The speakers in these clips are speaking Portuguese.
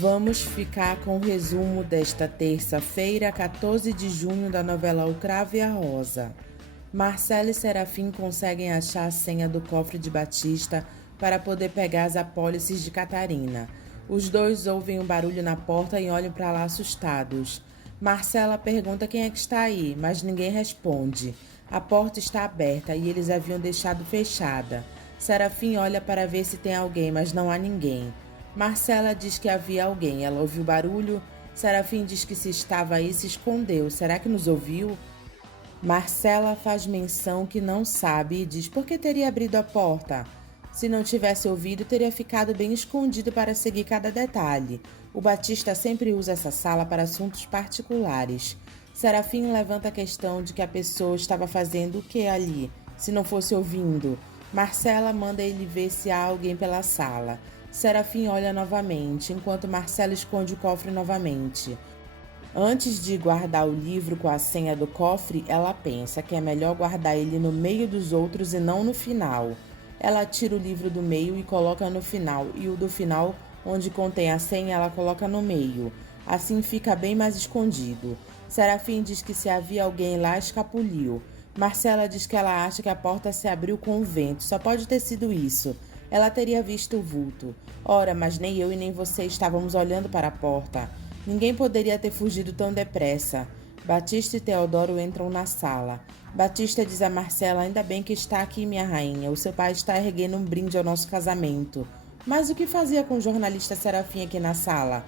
Vamos ficar com o resumo desta terça-feira, 14 de junho, da novela O Cravo e a Rosa. Marcela e Serafim conseguem achar a senha do cofre de Batista para poder pegar as apólices de Catarina. Os dois ouvem um barulho na porta e olham para lá assustados. Marcela pergunta quem é que está aí, mas ninguém responde. A porta está aberta e eles haviam deixado fechada. Serafim olha para ver se tem alguém, mas não há ninguém. Marcela diz que havia alguém. Ela ouviu barulho. Serafim diz que se estava aí, se escondeu. Será que nos ouviu? Marcela faz menção que não sabe e diz por que teria abrido a porta. Se não tivesse ouvido, teria ficado bem escondido para seguir cada detalhe. O Batista sempre usa essa sala para assuntos particulares. Serafim levanta a questão de que a pessoa estava fazendo o que ali, se não fosse ouvindo. Marcela manda ele ver se há alguém pela sala. Serafim olha novamente, enquanto Marcela esconde o cofre novamente. Antes de guardar o livro com a senha do cofre, ela pensa que é melhor guardar ele no meio dos outros e não no final. Ela tira o livro do meio e coloca no final, e o do final, onde contém a senha, ela coloca no meio. Assim fica bem mais escondido. Serafim diz que se havia alguém lá, escapuliu. Marcela diz que ela acha que a porta se abriu com o vento, só pode ter sido isso. Ela teria visto o vulto. Ora, mas nem eu e nem você estávamos olhando para a porta. Ninguém poderia ter fugido tão depressa. Batista e Teodoro entram na sala. Batista diz a Marcela: ainda bem que está aqui, minha rainha. O seu pai está erguendo um brinde ao nosso casamento. Mas o que fazia com o jornalista Serafim aqui na sala?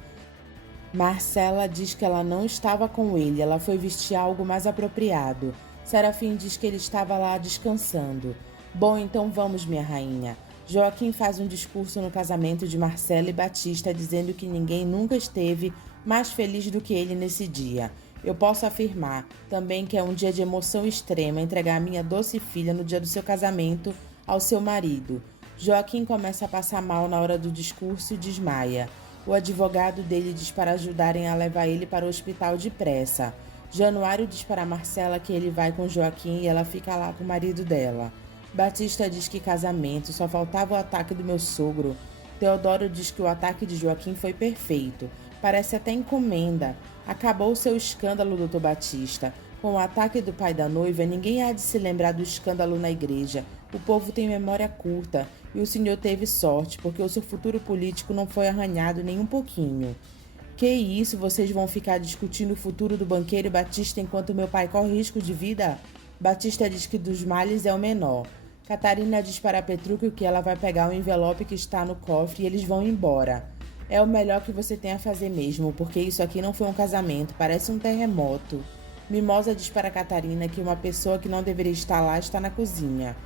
Marcela diz que ela não estava com ele. Ela foi vestir algo mais apropriado. Serafim diz que ele estava lá descansando. Bom, então vamos, minha rainha. Joaquim faz um discurso no casamento de Marcela e Batista, dizendo que ninguém nunca esteve mais feliz do que ele nesse dia. Eu posso afirmar também que é um dia de emoção extrema entregar a minha doce filha no dia do seu casamento ao seu marido. Joaquim começa a passar mal na hora do discurso e desmaia. O advogado dele diz para ajudarem a levar ele para o hospital depressa. Januário diz para Marcela que ele vai com Joaquim e ela fica lá com o marido dela. Batista diz que casamento, só faltava o ataque do meu sogro. Teodoro diz que o ataque de Joaquim foi perfeito. Parece até encomenda. Acabou o seu escândalo, doutor Batista. Com o ataque do pai da noiva, ninguém há de se lembrar do escândalo na igreja. O povo tem memória curta. E o senhor teve sorte, porque o seu futuro político não foi arranhado nem um pouquinho. Que isso, vocês vão ficar discutindo o futuro do banqueiro Batista enquanto meu pai corre risco de vida? Batista diz que dos males é o menor. Catarina diz para Petrúquio que ela vai pegar o envelope que está no cofre e eles vão embora. É o melhor que você tem a fazer mesmo, porque isso aqui não foi um casamento, parece um terremoto. Mimosa diz para Catarina que uma pessoa que não deveria estar lá está na cozinha.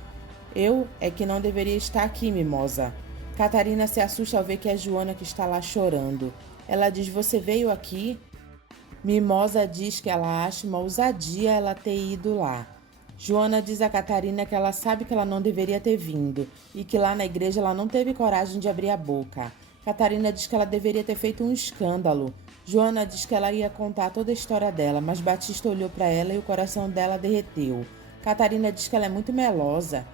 Eu é que não deveria estar aqui, Mimosa. Catarina se assusta ao ver que é Joana que está lá chorando. Ela diz: você veio aqui? Mimosa diz que ela acha uma ousadia ela ter ido lá. Joana diz a Catarina que ela sabe que ela não deveria ter vindo e que lá na igreja ela não teve coragem de abrir a boca. Catarina diz que ela deveria ter feito um escândalo. Joana diz que ela ia contar toda a história dela, mas Batista olhou para ela e o coração dela derreteu. Catarina diz que ela é muito melosa.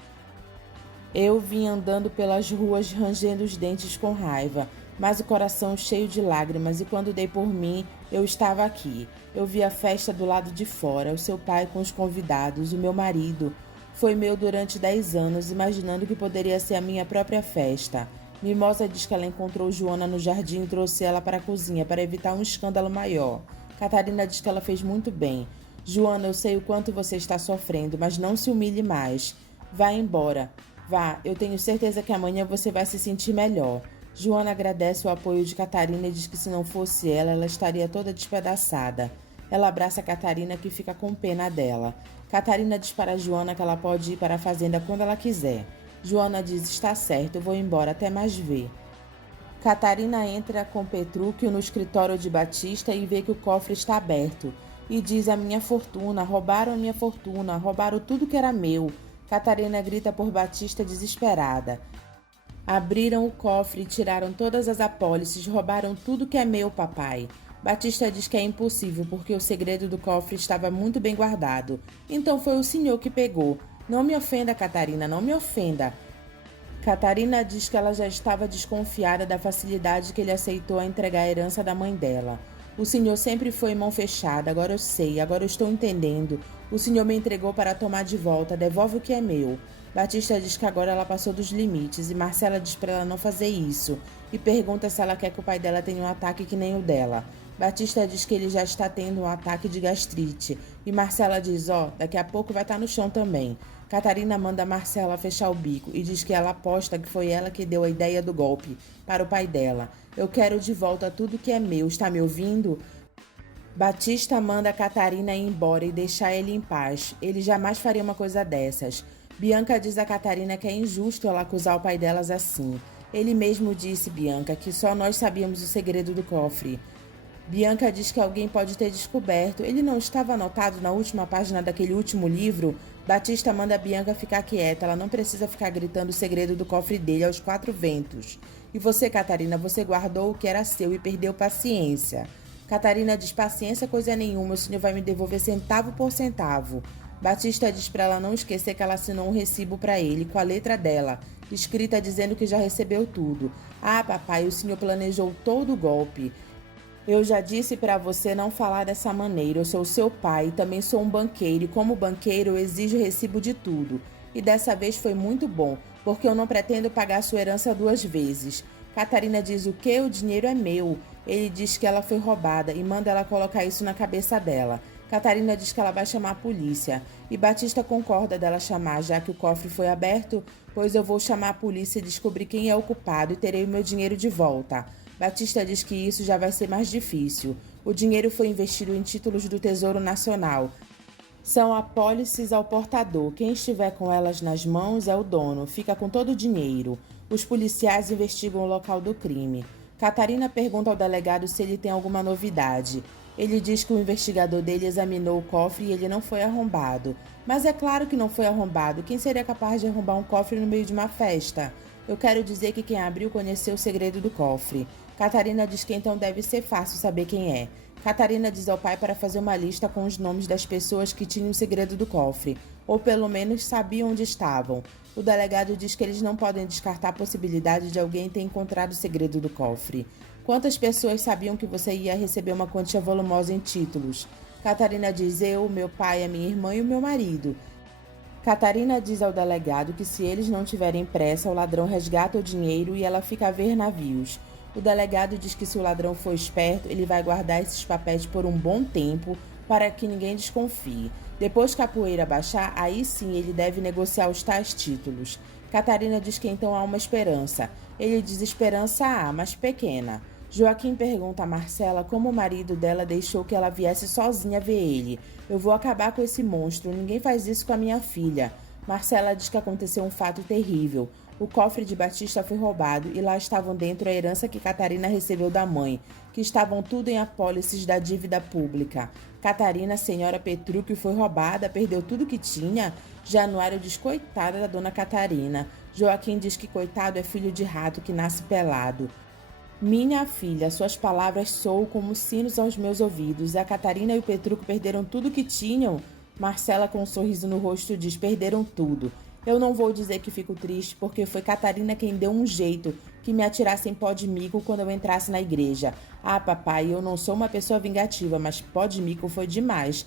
Eu vim andando pelas ruas rangendo os dentes com raiva, mas o coração cheio de lágrimas, e quando dei por mim, eu estava aqui. Eu vi a festa do lado de fora, o seu pai com os convidados, o meu marido. Foi meu durante 10 anos, imaginando que poderia ser a minha própria festa. Mimosa diz que ela encontrou Joana no jardim e trouxe ela para a cozinha para evitar um escândalo maior. Catarina diz que ela fez muito bem. Joana, eu sei o quanto você está sofrendo, mas não se humilhe mais. Vá embora. Vá, eu tenho certeza que amanhã você vai se sentir melhor. Joana agradece o apoio de Catarina e diz que se não fosse ela, ela estaria toda despedaçada. Ela abraça Catarina, que fica com pena dela. Catarina diz para Joana que ela pode ir para a fazenda quando ela quiser. Joana diz: está certo, eu vou embora, até mais ver. Catarina entra com Petrúquio no escritório de Batista e vê que o cofre está aberto. E diz: a minha fortuna, roubaram a minha fortuna, roubaram tudo que era meu. Catarina grita por Batista desesperada. Abriram o cofre e tiraram todas as apólices, roubaram tudo que é meu, papai. Batista diz que é impossível, porque o segredo do cofre estava muito bem guardado. Então foi o senhor que pegou. Não me ofenda, Catarina, não me ofenda. Catarina diz que ela já estava desconfiada da facilidade que ele aceitou a entregar a herança da mãe dela. O senhor sempre foi mão fechada, agora eu sei, agora eu estou entendendo. O senhor me entregou para tomar de volta, devolve o que é meu. Batista diz que agora ela passou dos limites e Marcela diz para ela não fazer isso e pergunta se ela quer que o pai dela tenha um ataque que nem o dela. Batista diz que ele já está tendo um ataque de gastrite e Marcela diz, daqui a pouco vai estar no chão também. Catarina manda Marcela fechar o bico e diz que ela aposta que foi ela que deu a ideia do golpe para o pai dela. Eu quero de volta tudo que é meu, está me ouvindo? Batista manda Catarina ir embora e deixar ele em paz. Ele jamais faria uma coisa dessas. Bianca diz a Catarina que é injusto ela acusar o pai delas assim. Ele mesmo disse, Bianca, que só nós sabíamos o segredo do cofre. Bianca diz que alguém pode ter descoberto. Ele não estava anotado na última página daquele último livro? Batista manda Bianca ficar quieta. Ela não precisa ficar gritando o segredo do cofre dele aos quatro ventos. E você, Catarina, você guardou o que era seu e perdeu paciência. Catarina diz, paciência coisa nenhuma, o senhor vai me devolver centavo por centavo. Batista diz para ela não esquecer que ela assinou um recibo para ele, com a letra dela, escrita dizendo que já recebeu tudo. Ah, papai, o senhor planejou todo o golpe. Eu já disse para você não falar dessa maneira. Eu sou seu pai e também sou um banqueiro e como banqueiro eu exijo recibo de tudo. E dessa vez foi muito bom, porque eu não pretendo pagar sua herança duas vezes. Catarina diz o quê? O dinheiro é meu. Ele diz que ela foi roubada e manda ela colocar isso na cabeça dela. Catarina diz que ela vai chamar a polícia. E Batista concorda dela chamar, já que o cofre foi aberto, pois eu vou chamar a polícia e descobrir quem é o culpado e terei o meu dinheiro de volta. Batista diz que isso já vai ser mais difícil. O dinheiro foi investido em títulos do Tesouro Nacional. São apólices ao portador. Quem estiver com elas nas mãos é o dono. Fica com todo o dinheiro. Os policiais investigam o local do crime. Catarina pergunta ao delegado se ele tem alguma novidade. Ele diz que o investigador dele examinou o cofre e ele não foi arrombado. Mas é claro que não foi arrombado. Quem seria capaz de arrombar um cofre no meio de uma festa? Eu quero dizer que quem abriu conheceu o segredo do cofre. Catarina diz que então deve ser fácil saber quem é. Catarina diz ao pai para fazer uma lista com os nomes das pessoas que tinham o segredo do cofre, ou pelo menos sabiam onde estavam. O delegado diz que eles não podem descartar a possibilidade de alguém ter encontrado o segredo do cofre. Quantas pessoas sabiam que você ia receber uma quantia volumosa em títulos? Catarina diz eu, meu pai, a minha irmã e o meu marido. Catarina diz ao delegado que se eles não tiverem pressa, o ladrão resgata o dinheiro e ela fica a ver navios. O delegado diz que se o ladrão for esperto, ele vai guardar esses papéis por um bom tempo para que ninguém desconfie. Depois que a poeira baixar, aí sim ele deve negociar os tais títulos. Catarina diz que então há uma esperança. Ele diz esperança há, mas pequena. Joaquim pergunta a Marcela como o marido dela deixou que ela viesse sozinha ver ele. Eu vou acabar com esse monstro, ninguém faz isso com a minha filha. Marcela diz que aconteceu um fato terrível. O cofre de Batista foi roubado e lá estavam dentro a herança que Catarina recebeu da mãe, que estavam tudo em apólices da dívida pública. Catarina, senhora Petrúquio, foi roubada, perdeu tudo que tinha. Januário diz coitada da dona Catarina. Joaquim diz que coitado é filho de rato que nasce pelado. Minha filha, suas palavras soam como sinos aos meus ouvidos. A Catarina e o Petrúquio perderam tudo que tinham? Marcela, com um sorriso no rosto, diz: perderam tudo. Eu não vou dizer que fico triste, porque foi Catarina quem deu um jeito que me atirasse em pó de mico quando eu entrasse na igreja. Ah, papai, eu não sou uma pessoa vingativa, mas pó de mico foi demais.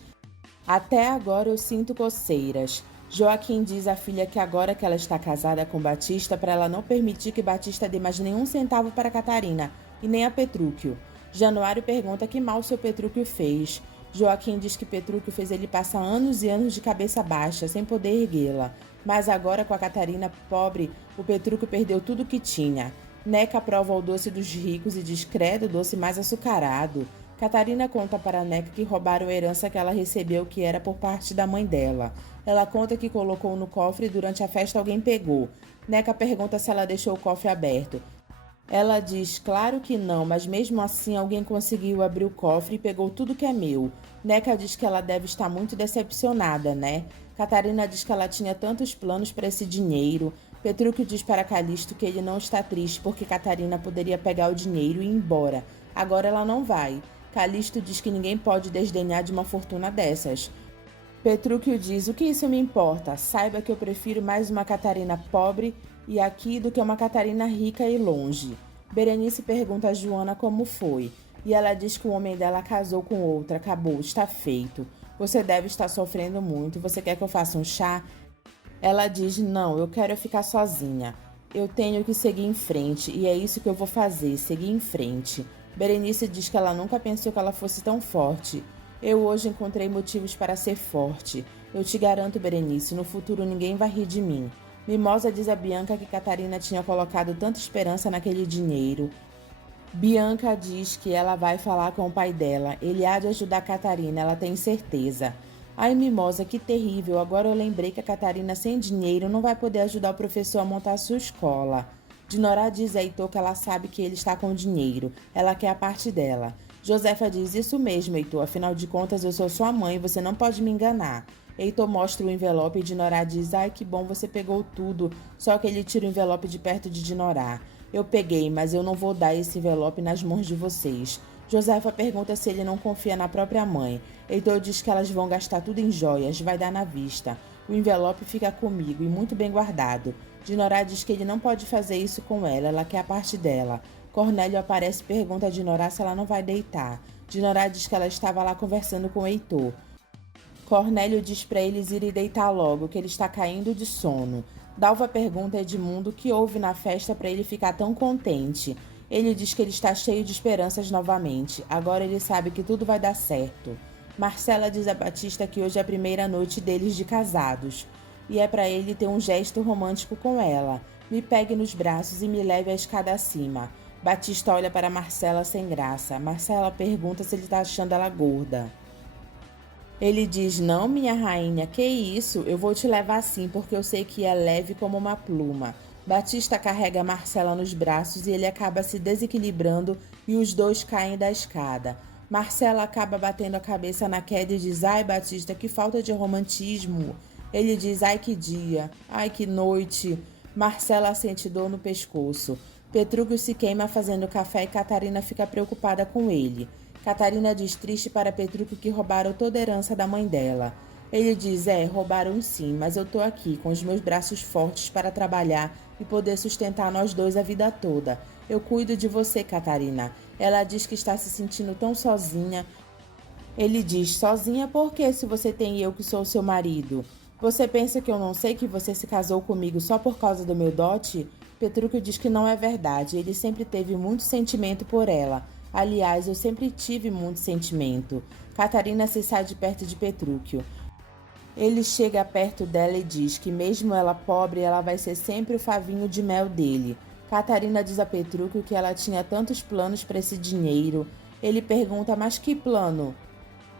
Até agora eu sinto coceiras. Joaquim diz à filha que agora que ela está casada com Batista, para ela não permitir que Batista dê mais nenhum centavo para Catarina, e nem a Petrúquio. Januário pergunta que mal seu Petrúquio fez. Joaquim diz que Petrúquio fez ele passar anos e anos de cabeça baixa, sem poder erguê-la. Mas agora, com a Catarina pobre, o Petrúquio perdeu tudo o que tinha. Neca prova o doce dos ricos e diz: credo, doce mais açucarado. Catarina conta para Neca que roubaram a herança que ela recebeu, que era por parte da mãe dela. Ela conta que colocou no cofre e durante a festa alguém pegou. Neca pergunta se ela deixou o cofre aberto. Ela diz, claro que não, mas mesmo assim alguém conseguiu abrir o cofre e pegou tudo que é meu. Neca diz que ela deve estar muito decepcionada, né? Catarina diz que ela tinha tantos planos para esse dinheiro. Petrúquio diz para Calixto que ele não está triste porque Catarina poderia pegar o dinheiro e ir embora. Agora ela não vai. Calixto diz que ninguém pode desdenhar de uma fortuna dessas. Petrúquio diz, o que isso me importa? Saiba que eu prefiro mais uma Catarina pobre e aqui do que uma Catarina rica e longe. Berenice pergunta a Joana como foi, e ela diz que o homem dela casou com outra, acabou, está feito. Você deve estar sofrendo muito, você quer que eu faça um chá? Ela diz, não, eu quero ficar sozinha. Eu tenho que seguir em frente, e é isso que eu vou fazer, seguir em frente. Berenice diz que ela nunca pensou que ela fosse tão forte. Eu hoje encontrei motivos para ser forte. Eu te garanto, Berenice, no futuro ninguém vai rir de mim. Mimosa diz a Bianca que Catarina tinha colocado tanta esperança naquele dinheiro. Bianca diz que ela vai falar com o pai dela. Ele há de ajudar Catarina, ela tem certeza. Ai, Mimosa, que terrível. Agora eu lembrei que a Catarina sem dinheiro não vai poder ajudar o professor a montar a sua escola. Dinorá diz a Heitor que ela sabe que ele está com dinheiro. Ela quer a parte dela. Josefa diz, isso mesmo, Heitor. Afinal de contas, eu sou sua mãe e você não pode me enganar. Heitor mostra o envelope e Dinorá diz, ai, que bom, você pegou tudo. Só que ele tira o envelope de perto de Dinorá. Eu peguei, mas eu não vou dar esse envelope nas mãos de vocês. Josefa pergunta se ele não confia na própria mãe. Heitor diz que elas vão gastar tudo em joias, vai dar na vista. O envelope fica comigo e muito bem guardado. Dinorá diz que ele não pode fazer isso com ela quer a parte dela. Cornélio aparece e pergunta a Dinorá se ela não vai deitar. Dinorá diz que ela estava lá conversando com Heitor. Cornélio diz para eles irem deitar logo, que ele está caindo de sono. Dalva pergunta a Edmundo o que houve na festa para ele ficar tão contente. Ele diz que ele está cheio de esperanças novamente. Agora ele sabe que tudo vai dar certo. Marcela diz a Batista que hoje é a primeira noite deles de casados. E é para ele ter um gesto romântico com ela. Me pegue nos braços e me leve a escada acima. Batista olha para Marcela sem graça. Marcela pergunta se ele está achando ela gorda. Ele diz, não, minha rainha, que isso? Eu vou te levar sim, porque eu sei que é leve como uma pluma. Batista carrega Marcela nos braços e ele acaba se desequilibrando e os dois caem da escada. Marcela acaba batendo a cabeça na queda e diz, ai, Batista, que falta de romantismo. Ele diz, ai, que dia, ai, que noite. Marcela sente dor no pescoço. Petrúquio se queima fazendo café e Catarina fica preocupada com ele. Catarina diz triste para Petrúquio que roubaram toda a herança da mãe dela. Ele diz, roubaram sim, mas eu tô aqui com os meus braços fortes para trabalhar e poder sustentar nós dois a vida toda. Eu cuido de você, Catarina. Ela diz que está se sentindo tão sozinha. Ele diz, sozinha por quê se você tem eu que sou seu marido? Você pensa que eu não sei que você se casou comigo só por causa do meu dote? Petrúquio diz que não é verdade, ele sempre teve muito sentimento por ela. Aliás, eu sempre tive muito sentimento. Catarina se sai de perto de Petrúquio. Ele chega perto dela e diz que mesmo ela pobre, ela vai ser sempre o favinho de mel dele. Catarina diz a Petrúquio que ela tinha tantos planos para esse dinheiro. Ele pergunta, mas que plano?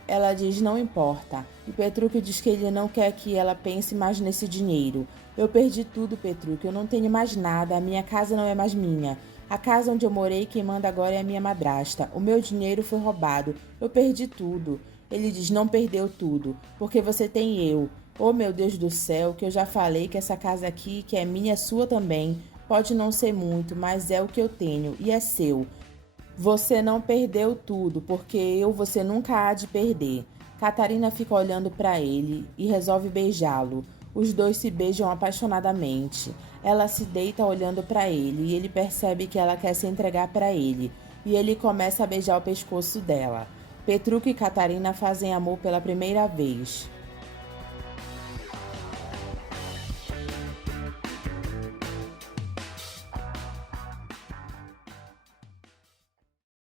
Ela diz, não importa. E Petrúquio diz que ele não quer que ela pense mais nesse dinheiro. Eu perdi tudo, Petrúquio, eu não tenho mais nada, a minha casa não é mais minha. A casa onde eu morei, quem manda agora é a minha madrasta. O meu dinheiro foi roubado. Eu perdi tudo. Ele diz, não perdeu tudo, porque você tem eu. Oh, meu Deus do céu, que eu já falei que essa casa aqui, que é minha, é sua também. Pode não ser muito, mas é o que eu tenho, e é seu. Você não perdeu tudo, porque você nunca há de perder. Catarina fica olhando para ele e resolve beijá-lo. Os dois se beijam apaixonadamente. Ela se deita olhando para ele e ele percebe que ela quer se entregar para ele. E ele começa a beijar o pescoço dela. Petrúquio e Catarina fazem amor pela primeira vez.